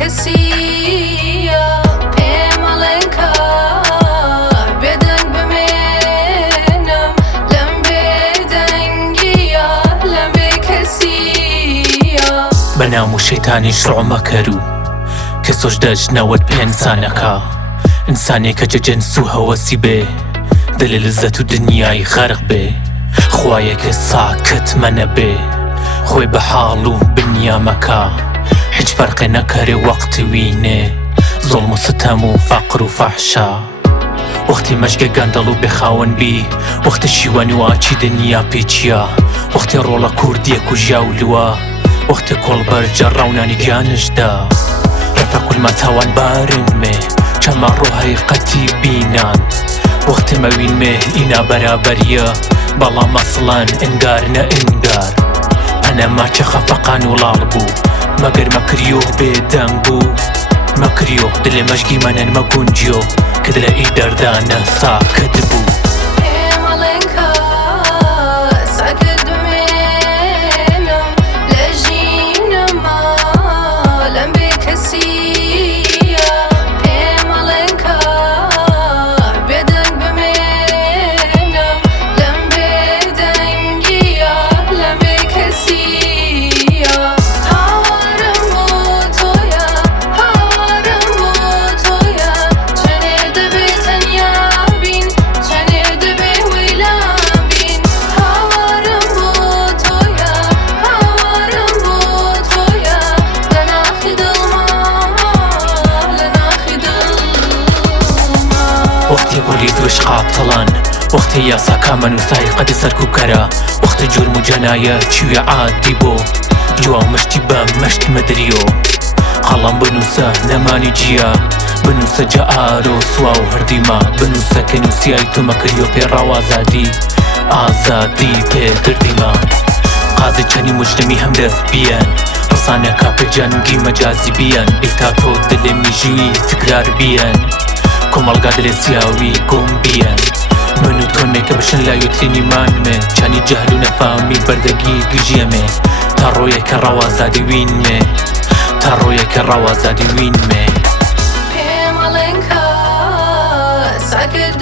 کەسیە پێم ئەڵێن کار بێدەنگ بمێنم لەم بێدەنگیە لەم بێ کەسیە بەنام و شەیتانی شڕۆ مەکەر و کەسۆش دەژنەوەت پێ ئینسانەکە ئینسانێکە جەجەنس و هەوەسی بێ دلە لەزەت و دنیای غەرق بێ خوایەکە ساکت مەنە بێ خۆی بە حاڵ و بنیامەکە هیچ فەرقێ نەکەرێ وەقتی وینێ زۆڵم و ستەم و فەقر و فەحشا وەختی مەژگە گەندەڵ و بێخاوەن بی وەختە شیوەنی و ئاچی دنیا پێچیە وەختی ڕۆڵە کوردیەک و ژیاولووە وەختە کۆڵبەرجە ڕاونانی گیانشدا ڕەفەق ولمە تاوان بارن مێ چەمە ڕۆ هەیقەتی بینان وەختێ مەوین مێ ئینا بەرابەریە بەڵام مەسڵەن ئنگار نە ئنگار پەنەما چە خەفەقان و لاڵ بوو مەگەر مەکریۆ بێدەنگ بوو مەکریۆ دلێ مەژگی مەنەن مەگونجیۆ کە دلە ئی دەردانە ساکت بوو پێم ئەڵێن کار ساکت بمێنم لە ژینەما لەم بێ کەسیە پێم ئەڵێن کار بێدەنگ بمێنم لەم بێدەنگیە لەم بێ کەسیە هاوارم بۆ تۆیە هاوارم بۆ تۆیە چەنێ دەبێ تەنیا بین چەنێ دەبێ وەیلام بین هاوارم بۆ تۆیە هاوارم بۆ تۆیە لە ناخی دڵما لە ناخی دڵما وەختی پۆلیس وش قاتڵان وەختی یاساکە مەنووسای قەدی سەرکوبکەرە وەختی جورم و جەنایە چوویە عادی بۆ جوا و مەشتی بە مەشت مەدریۆ قەڵەم بنووسە نەمانی جیە بنووسە جە ئارۆ سوا و هەردیما بنووسە کە نووسیای تو مەکریۆ پێڕاو ئازادی ئازادی پێدردیما قازی چەنی مجرمی هەم دەست بیەن ڕسانەکە پێجەنگی مەجازی بیەن دیکتاتۆ دلێ میژووی تکرار بیەن کۆمەڵگا دلێ سیاوی گۆم بیەن من و تۆ نێکە بشن لایوترینیمان مێ چانی جەهل و نەفامی بەردەگی گژیەمێ تا ڕۆیەکە ڕەوازادی وین مێ تا ڕۆیەکە ڕەوازادی وین مێ پێم ئەڵێن کار ساکت